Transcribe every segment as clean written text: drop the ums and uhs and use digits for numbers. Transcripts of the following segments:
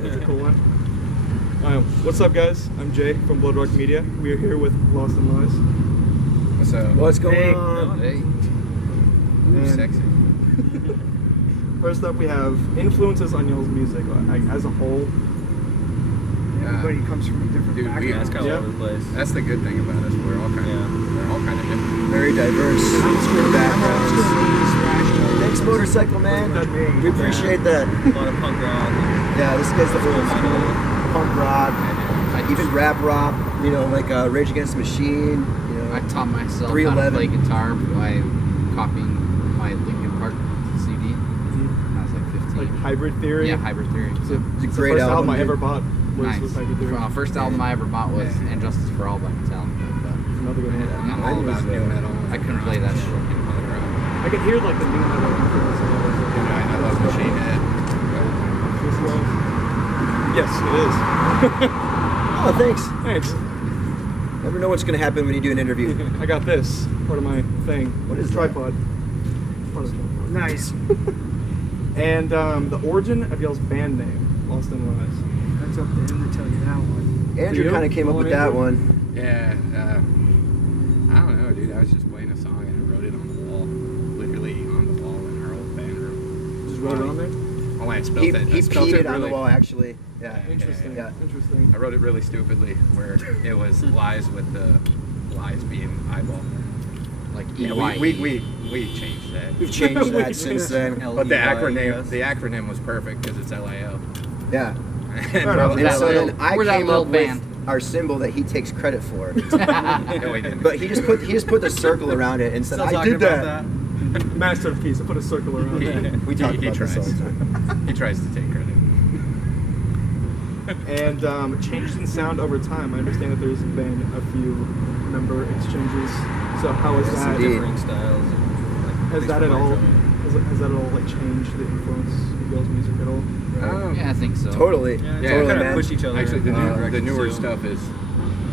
That's a cool one. What's up, guys? I'm Jay from Bloodrock Media. We are here with Lost in Lies. What's up? What's going on? Hey. Ooh, sexy. First up, we have influences on y'all's music as a whole. Everybody comes from a different background. Kind of all over the place. That's the good thing about us. We're all kind of different. Very diverse backgrounds. Thanks, Motorcycle Man. We appreciate that. A lot of punk rock. Yeah, this guy's the old school punk rock, even rap rock. You know, like Rage Against the Machine. You know, I taught myself 311. how to play guitar by copying my Linkin Park CD. When I was like 15. Like Hybrid Theory. Yeah, Hybrid Theory. It's a great first album I dude. ever bought. Nice. Was Hybrid Theory. First album I ever bought was And Justice for All by Metallica. It's another good one. I'm all about new metal. I couldn't play that shit. I can hear like the new metal influence. I love Machine Head. Yes, it is. Oh, thanks. Thanks. Never know what's going to happen when you do an interview. I got this part of my thing. What is tripod? Part of the tripod. Nice. And the origin of y'all's band name, Lost in Lies. That's up to him to tell you that one. Andrew kind of came up with that one. Yeah, I don't know, dude. I was just playing a song and I wrote it on the wall. Literally on the wall in our old band room. Just wrote it on there? Oh, I spelled He it. I spelled peed it it on the really. wall, actually. Yeah. Interesting. Yeah. Interesting. I wrote it really stupidly, where it was lies with the lies being eyeball. Like Yeah, EYE. we changed that. We've changed that since then. But the acronym was perfect because it's LIL. Yeah. And And so then I We're that came little up band. with our symbol that he takes credit for. no, we didn't. But he just put the circle around it and said, Still I talking did about that. Masterpiece. I put a circle around it. We talk about tries. this all the time. He tries to take credit. And changes in sound over time. I understand that there's been a few member exchanges. So how is that? indeed. Differing styles. Has that at all? Has that at all like changed the influence of y'all's music at all? Yeah, I think so. Totally. Yeah, Totally, kind of man. push each other. Actually, the directions newer too. stuff is,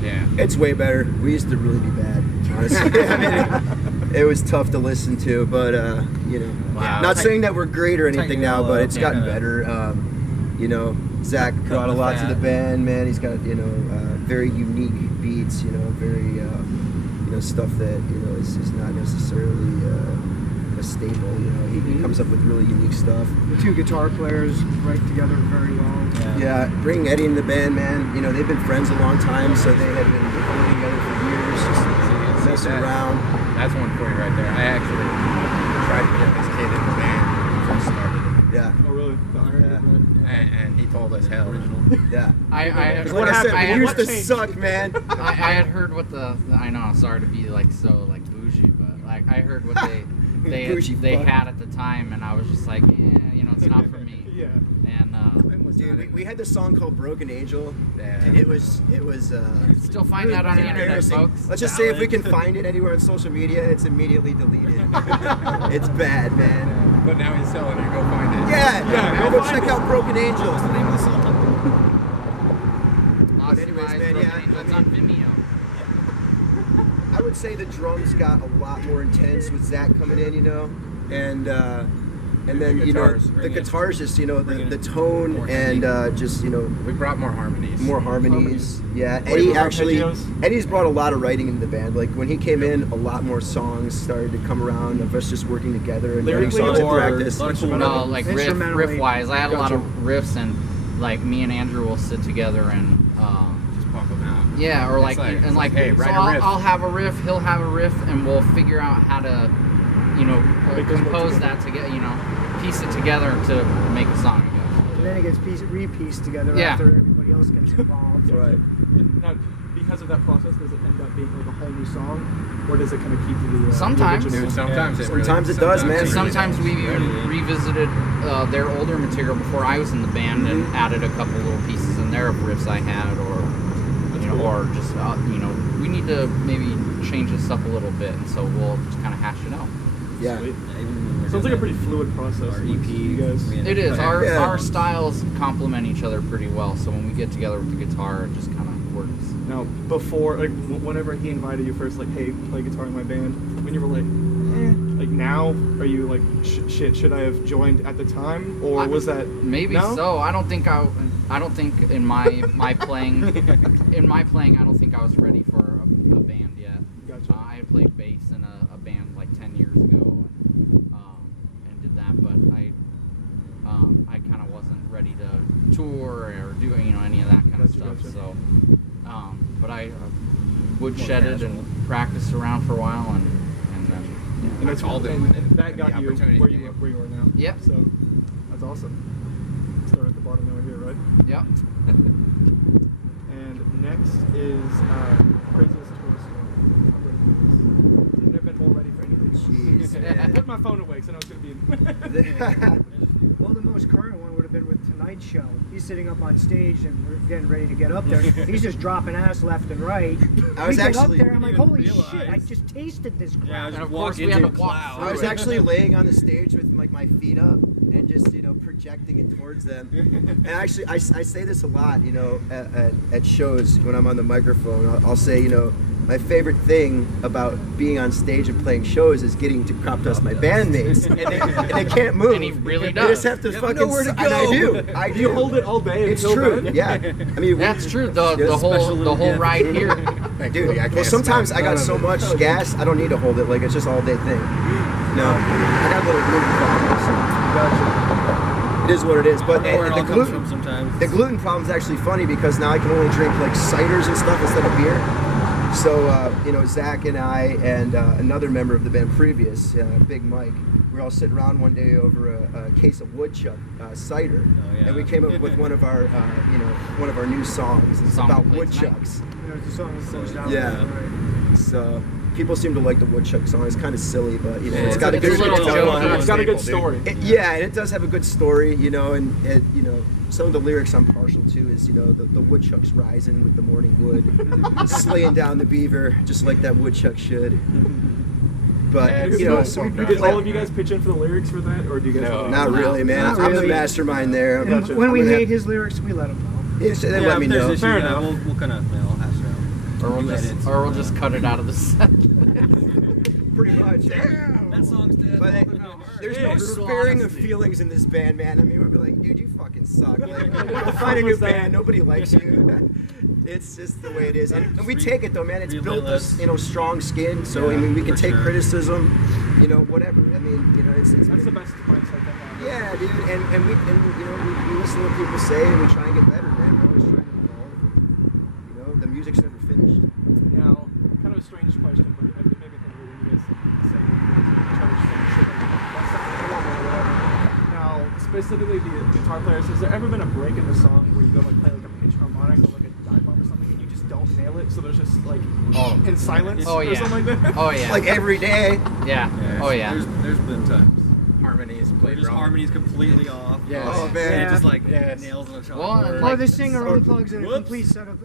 yeah. It's way better. We used to really be bad, honestly. I mean, it was tough to listen to, but you know, Wow. not saying that we're great or anything Tighten it now, all but up, it's yeah. gotten better. You know, Zach brought a lot to the band, man. He's got very unique beats. You know, very stuff that is not necessarily a staple. You know, he comes up with really unique stuff. The two guitar players write together very well. Yeah, bring Eddie in the band, man. You know, they've been friends a long time, so they had been playing together for years, just messing around. That's one for you right there. I actually tried to get this kid in the band before we started it. Yeah, Oh really? I heard Yeah. that. And he told us hell. yeah. I Like I said, I we had- used to changed? suck, man. I had heard what I know. Sorry to be like so like bougie, but like I heard what Bougie they fuck. had at the time, and I was just like, it's not for me. Yeah. And Dude, we had this song called "Broken Angel," Yeah. and it was still find that on the internet, embarrassing. folks. Let's just say if we can find it anywhere on social media, it's immediately deleted. It's bad, man. But now he's telling you go find it. Yeah, go check out "Broken Angel." It's the name of the song. Lost anyways, Lies, man, Broken yeah, Angels I on mean- Vimeo. I would say the drums got a lot more intense with Zach coming in, and then The the guitars, guitars just the tone more and heavy. just We brought more harmonies. more harmonies. Yeah, Way Eddie more actually arpeggios. Eddie's brought a lot of writing into the band. Like when he came in, a lot more songs started to come around of us just working together and writing Lyrically songs in or practice. No, like Instrumentally. riff wise, I had a lot of Gotcha. riffs, and like me and Andrew will sit together and Just pump them out. yeah, or like It's like, hey, so write a riff. I'll have a riff, he'll have a riff, and we'll figure out how to Make them work compose together. that together, piece it together to make a song. And then it gets re-pieced together Yeah. after everybody else gets involved. Right. Now, because of that process, does it end up being like a whole new song, or does it kind of keep to the Sometimes. the original? Dude, sometimes it really, Sometimes it does, man. it really Sometimes does. we've even revisited their older material before I was in the band and added a couple little pieces in there of riffs I had, or or just we need to maybe change this up a little bit, and so we'll just kind of hash it out. Yeah. Sweet. Sounds like a pretty fluid process. Our with EP. you guys. It is. Yeah. Our styles complement each other pretty well, so when we get together with the guitar, it just kind of works. Now, before, like, whenever he invited you first, like, hey, play guitar in my band, when you were like, like now? Are you like shit? Should I have joined at the time, or was that maybe no? so? I don't think in my playing I don't think I was ready for a band yet. Gotcha. I had played bass in a band like 10 years ago, and did that, but I kind of wasn't ready to tour or do any of that kind of stuff. Gotcha. So, but I woodshedded and practiced around for a while, and then And that's all doing it. and that got you where you are now. Yep. So that's awesome. Start at the bottom over here, right? Yep. And next is craziest tour story. I'm ready for this. I've never been more ready for anything. Jeez, I man. put my phone away because I know it's gonna be. Well, the most current one would have been with Tonight's Show. He's sitting up on stage and we're getting ready to get up there. He's just dropping ass left and right. I was we get actually- up there, I'm like, holy realize. shit, I just tasted this crap. Yeah, I And was of course walking we had to into walk cloud. through I was it. actually laying on the stage with like my feet up and just projecting it towards them. And actually, I say this a lot, at shows when I'm on the microphone. I'll say, my favorite thing about being on stage and playing shows is getting to crop dust my bandmates, and they can't move. And he really They does. just have to You have fucking. nowhere to And I go. do. I Do you hold it all day It's until true. then? Yeah. I mean, That's true. The special whole gift. ride here. dude. Well, sometimes I got so much gas, I don't need to hold it. Like it's just all day thing. No, I got a little gluten problem. So it is what it is. But Where it the all comes gluten, from sometimes. the gluten problem is actually funny because now I can only drink like ciders and stuff instead of beer. So, Zach and I and another member of the band previous, Big Mike, we were all sitting around one day over a case of woodchuck cider, yeah. and we came up with one of our, one of our new songs. It's Song about that plays woodchucks. There's a song that goes down Yeah. there, right? So people seem to like the woodchuck song. It's kind of silly, but Yeah, it's got a it's a good little joke. It's got a good story. Yeah, and it does have a good story, and it, some of the lyrics I'm partial to is, the woodchuck's rising with the morning wood, slaying down the beaver, just like that woodchuck should. But, Did all of you guys pitch in for the lyrics for that, or do you guys? No. not really, man. Not I'm the really. mastermind there. And Gotcha. when we I'm gonna hate have- his lyrics, we let him know. Yeah, so they let me if there's know. issues, Fair yeah, enough. we'll kind of hash it out. Or we'll just cut it out of the set. Pretty much. That song's dead. But there's no Brutal sparing of honesty. feelings in this band, man. I mean, we'll be like, dude, you fucking suck. Like, we'll find a new band. Nobody likes you. It's just the way it is. And we take it, though, man. It's built us, strong skin. So, I mean, we can for take sure. criticism, whatever. I mean, it's That's the best mindset to have. yeah, dude. And we listen to what people say and we try and get better, man. We're always trying to evolve. The music's never finished. Now, kind of a strange question, but it made me think of it when you guys say that you guys try to change shit like that's not normal or whatever. Now, specifically the guitar players, has there ever been a break in the song where you go like play like a pitch harmonic or like a dive bomb or something and you just don't nail it, so there's just like in silence Oh, or yeah. something like that? Oh yeah. Like every day. Yeah. Oh yeah. There's been times. Harmonies Where played just wrong. harmonies completely off. Yes. Oh, Yeah. man. Just like Yes. nails on a chalkboard. Well, and, Or like, the singer or- unplugs in a Whoops. complete set of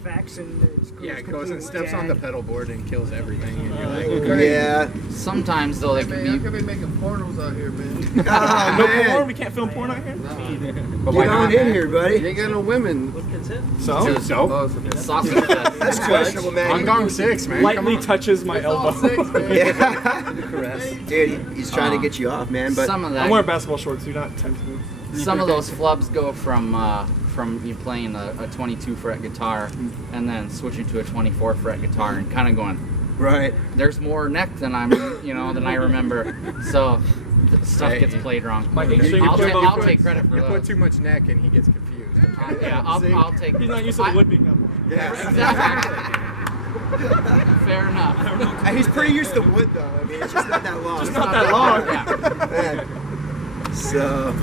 effects and Yeah, it goes and completely steps on the dead. pedal board and kills everything. And you're like, okay. Yeah. sometimes though they Man, y'all can could be. be making pornos out here, man. Oh, No man. porn? We can't film porn out here? But why Get on not? in here, You buddy. ain't got no women. So? So? Oh, it's okay. Sausage fest. That's questionable, man. On Gong 6, man. Come Lightly on. touches my It's all elbow. sex, man. Yeah. Dude, he's trying to get you off, man. But Some of I'm wearing that. basketball shorts, do not tempt me. Some of those flubs go from you playing a 22 fret guitar and then switching to a 24 fret guitar and kind of going, right. there's more neck than than I remember. So stuff gets played wrong. My I'll, string ta- guitar- I'll take credit for You put those. too much neck and he gets confused. Yeah, I'll take. He's not used to the wood being that long. Yeah. Exactly. Fair enough. And he's pretty used to wood, though. I mean, it's just not that long. It's not that long. Yeah. Man. So,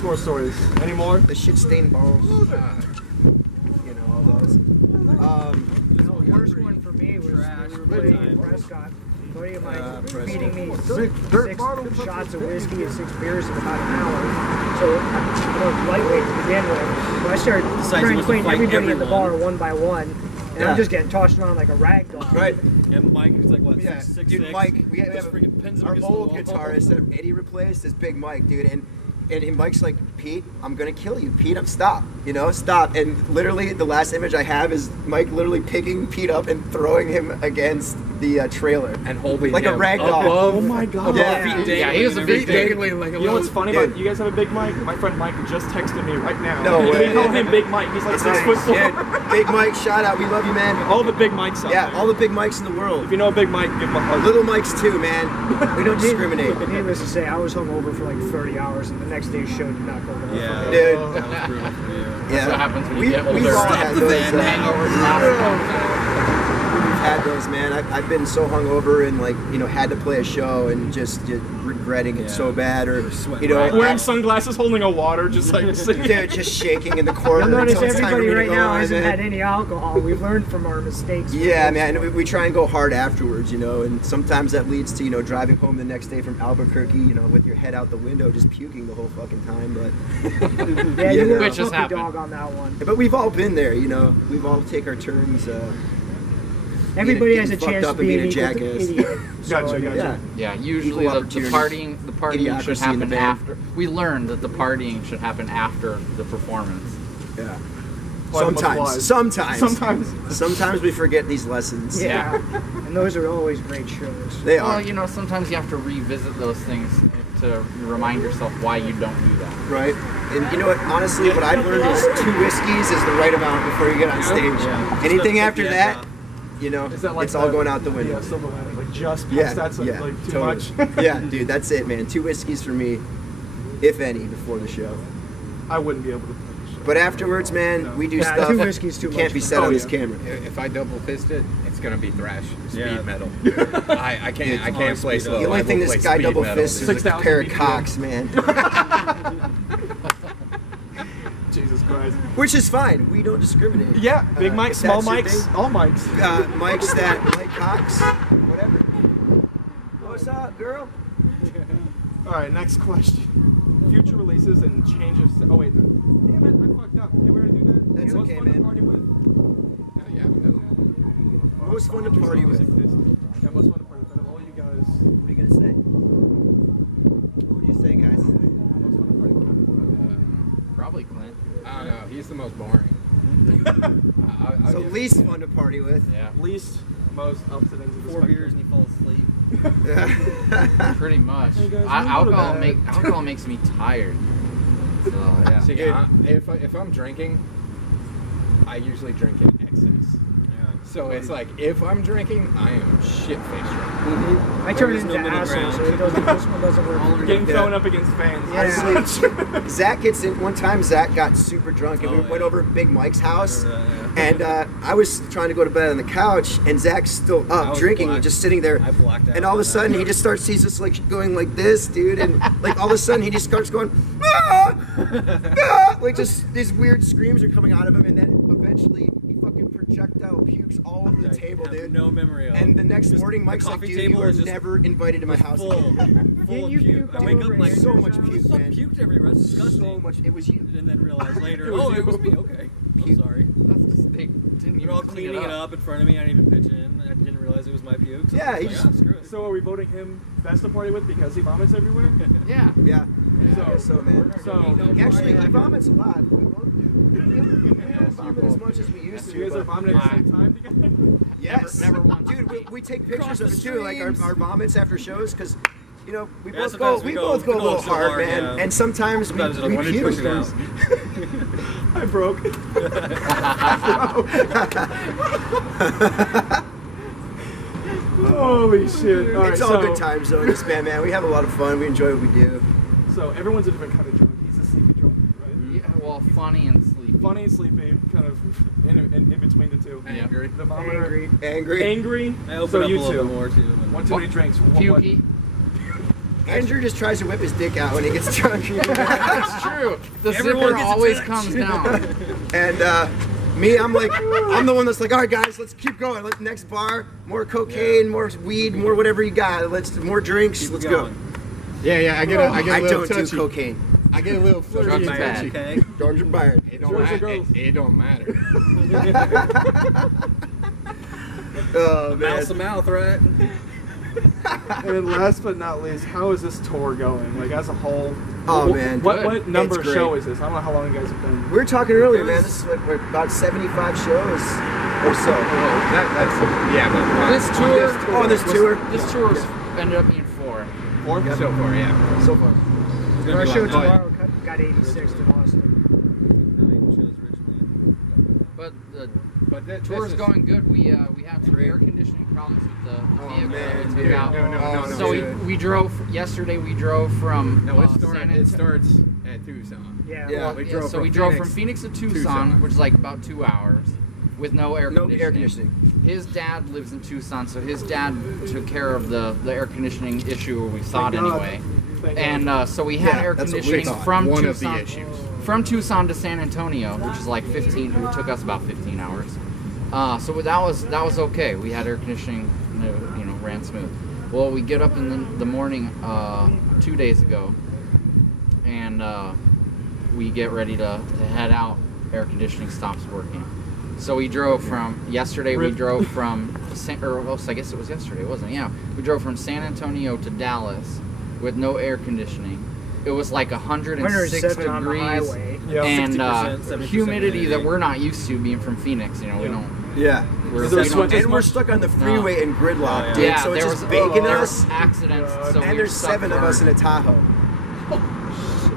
Tour stories. Any more? the shit stained balls. All those. The worst one for me was we were playing in Prescott. A buddy of mine Prescott. feeding me six shots of whiskey and 6 beers in about an hour. So I was lightweight to begin with. So I started Decides he trying to wants to clean fight everybody at the everyone. bar one by one. And Yeah. I'm just getting tossed around like a rag doll. Right. And Mike is like, what, Yeah. 6'6"? Dude, Mike, we have Just freaking pins him our against the old wall. guitarist that Eddie replaced is Big Mike, dude. And Mike's like, Pete, I'm gonna kill you. Pete, stop. Stop. And literally, the last image I have is Mike literally picking Pete up and throwing him against the trailer. And holding Like a him rag doll. above, Oh my God. above Yeah. feet Yeah, he was a big dude. dangling like a You know what's funny Dude. about you guys have a big Mike? My friend Mike just texted me right now. No way. We call him Big Mike. He's like It's 6'4". Yeah, Big Mike, shout out. We love you, man. All the big Mikes out Yeah, there. all the big Mikes in the world. If you know a big Mike, give him a hug. Little Mikes too, man. We don't discriminate. Needless to say, I was hungover for like 30 hours, and the next day's show did not go well. Yeah. Dude. That was brutal for you. Yeah. what happens when you we, get we've older. all had those. Hangovers last. We've had those, man. I've been so hungover and like had to play a show and just regretting it so bad, or Wearing sunglasses, holding a water, just like sitting dude, just shaking in the corner. You'll notice until it's time for everybody me to right go now on, hasn't man. had any alcohol. We've learned from our mistakes. Yeah, man. We try and go hard afterwards, and sometimes that leads to driving home the next day from Albuquerque, with your head out the window, just puking the whole fucking time. But Yeah, you were a Which has puppy happened. dog on that one. but we've all been there, We've all take our turns. Everybody has a getting fucked chance up to and be being an a equal jackass. idiot. Gotcha, Yeah. gotcha. Yeah, usually Equal the opportunity. partying should Idiocracy in the happen band. after. We learned that the partying should happen after the performance. Yeah. Why the Sometimes. Sometimes. Sometimes we forget these lessons. Yeah. And those are always great shows. They are. Well, sometimes you have to revisit those things to remind yourself why you don't do that. Right? And you know what? Honestly, what I've learned is 2 whiskeys is the right amount before you get on stage. Yeah. Anything after that, Is that like it's all going out the window. Yeah, silver lining, like just Yeah, past that's yeah, like too totally. much. Yeah, dude, that's it, man. 2 whiskeys for me, if any, before the show. I wouldn't be able to play the show. But afterwards, man, we do Yeah, stuff 2 whiskeys too can't much. be said Oh, on this yeah. camera. If I double fist it, it's gonna be thrash, speed Yeah. metal. I can't play slow. The only I thing will this play guy speed double metal. fists is a 6,000 pair of BPM. cocks, man. Jesus Christ. Which is fine. We don't discriminate. Yeah, big If mics, small that's your mics, thing, all mics. mics that like cocks, whatever. What's up, girl? All right, next question. Future releases and change of. Oh wait, damn it, I fucked up. Did we already do that? That's Most okay, fun to man. party with? Yeah, but that's- Most fun to party with. Yeah, most fun to party with. Out of all you guys, What are you gonna say? What do you say, guys? most fun to party with. Probably Clint. I don't know. He's the most boring. So least fun to party with. Yeah, Least, most opposite ends of the 4 spectrum. beers and he falls asleep. pretty much. Hey guys, we'll go to bed. Alcohol makes me tired. So yeah. See, Dude. if I'm drinking, I usually drink in excess. So it's like if I'm drinking, I am shit faced drunk. I turn There is into no middle asshole, ground. so this one doesn't work for me. Getting Yeah. thrown up against fans. Honestly, Zach gets in. One time, Zach got super drunk, and we Oh, went yeah. over to Big Mike's house. Yeah. And I was trying to go to bed on the couch, and Zach's still I up was drinking, blacked- just sitting there. I blacked out And all of a on sudden, that. he just starts. He's just like going like this, dude, and like all of a sudden, he just starts going, ah! Ah! Like just these weird screams are coming out of him, and then eventually he fucking projectile pukes all over the table, I have dude. no memory of. And the next Just morning, the Mike's like, coffee dude, you table are is just never invited to my house full, again. full of you puke. puke I wake all up over like so your much house? puke, so man. puked everywhere. That's disgusting. So much. It was you. And then realized later, It was oh, you. it was me. Okay, I'm Puke. sorry. That's just, they didn't They're even all clean cleaning it up in front of me. I didn't even pitch in. I didn't realize it was my puke. So Yeah, I he was just- like, oh, screw it. So are we voting him best to party with because he vomits everywhere? Yeah. Yeah. So- I guess so, man. So Actually, he vomits a lot. We both do. We don't vomit as much as we used to. you guys are but- vomiting at the same time together? Yes. Never once. Dude, we take pictures the of it too, like streams. our vomits after shows, because we Yeah, both sometimes go we we go- both go a we go little so hard, hard, man. yeah. And sometimes Sometimes we I wanted to puke. push it out. I broke. Holy shit. All right, It's all so, good times though in this band, man. We have a lot of fun. We enjoy what we do. So everyone's a different kind of drunk. He's a sleepy drunk, right? Yeah, well, funny and sleepy. Funny, sleepy, kind of in between the two. Angry. The vomiter. Angry. Angry. Angry. I open so up you a little two. bit more too. but- 1 too many drinks. Pukey. Andrew just tries to whip his dick out when he gets drunk. That's true. The Everyone zipper gets always attached. comes down. And me, I'm the one that's like, all right, guys, let's keep going. Next bar, more cocaine, more weed, more whatever you got. More drinks. Keep Let's going. go. Yeah, I get a I little don't do touchy. cocaine. I get a little flirty. Drugs and bad. touchy. Okay. Georgia Byron. It don't, Drugs or ma- girls? it don't matter. Oh man. Mouth to mouth, right? And then last but not least, how is this tour going? Like as a whole, Oh man, What number It's great. show is this? I don't know how long you guys have been. We were talking earlier, man. This is what we're about 75 shows or so. That's This tour. Oh, this tour. This tour ended up being 4. so far, yeah. So far. Our show tomorrow got 86th in Austin. But the But tour's going good. We had some air conditioning problems with the vehicle man, that we dude. took out. No, So dude. we drove yesterday. We drove from No, it San starts at Tucson. Yeah. Yeah. We Yeah, drove so from we drove Phoenix from Phoenix to Tucson, Tucson. which is like about 2 hours, with no air No conditioning. air conditioning. His dad lives in Tucson, so his dad took care of the air conditioning issue, or we thought God. anyway. Thank And so we had Yeah, air that's what we conditioning thought. from One Tucson, of the issues. from Tucson to San Antonio, which is like 15. It took us about 15 hours. So that was okay. We had air conditioning, ran smooth. Well, we get up in the morning 2 days ago, and we get ready to head out. Air conditioning stops working. So we drove from yesterday. We drove from I guess it was yesterday, wasn't it? Yeah, we drove from San Antonio to Dallas with no air conditioning. It was like 106 107 on the degrees highway. Yeah. and 60%, 70% humidity that we're not used to being from Phoenix. We don't. Yeah. We're, Is there we don't- sweat- And we're stuck on the freeway in gridlock, dude. Yeah, so it's there just was baking there us. was accidents. So we And were there's 7 of us in a Tahoe.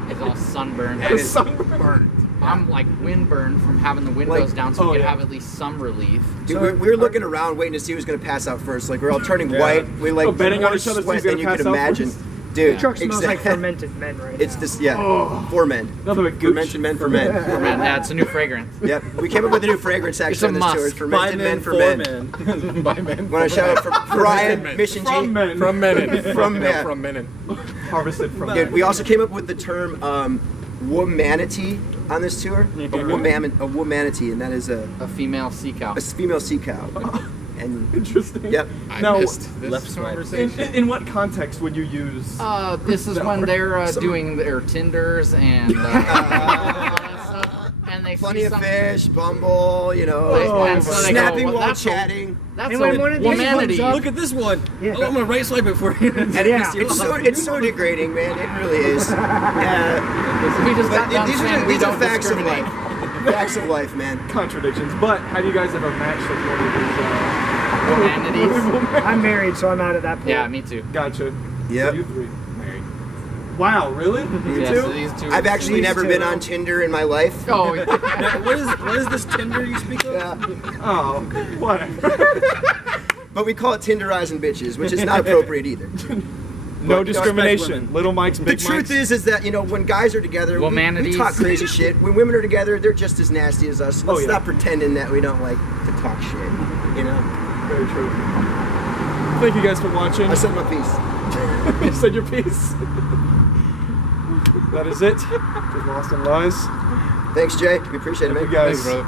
It's all sunburned. And it's burnt. I'm like windburned from having the windows Like- down, so we oh, could yeah. have at least some relief. Dude, we were looking around, waiting to see who was gonna pass out first. Like we're all turning white. We like betting on more each other sweat who's than gonna you pass could out imagine, first. dude. The truck smells like exact- fermented men right It's now. just 4 men. Nothing but gooch. Fermented men for men. Man, it's a new fragrance. Yep, we came up with a new fragrance It's a actually on this tour. must. It's fermented men for men. By men. Want to shout out for Brian, men. Mission G. From men. From Menin. From No, men. from Menin. Harvested from. Dude, we also came up with the term womanity on this tour. A womanity, and that is a A female sea cow. female sea cow. And Interesting. yep. I Now, missed this conversation. in what context would you use? This is when they're doing their Tinders and all that stuff, and they Plenty see of something. fish, Bumble, And so they go, snapping well, while that's chatting. That's And when one of these humanity. comes up- Look at this one. Yeah. Oh, I'm gonna right swipe it for you. And Yeah. it's so degrading, man. It really is. We just got But done these saying are we these are don't facts of discriminate. life. Facts of life, man. Contradictions. But have you guys ever matched with one of these? Humanities. I'm married, so I'm out of that pool. Yeah, me too. Gotcha. Yep. So you 3. Married. Wow, really? You Yeah, too? so these two. I've actually These never two. been on Tinder in my life. Oh, Now, what is this Tinder you speak of? Yeah. Oh, whatever. But we call it Tinderizing bitches, which is not appropriate either. No But- discrimination. Little Mike's, The big truth Mike's. is that, when guys are together, we Womanities. talk crazy shit. When women are together, they're just as nasty as us. Let's Oh, yeah. stop pretending that we don't like to talk shit, Very true. Thank you guys for watching. I said my piece. You said your piece. That is it. Just Lost in Lies. Thanks, Jay. We appreciate it, Thank man. you guys. Thanks, brother.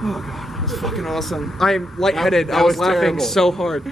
Oh god, that was fucking awesome. I am lightheaded. That I was was laughing terrible. so hard.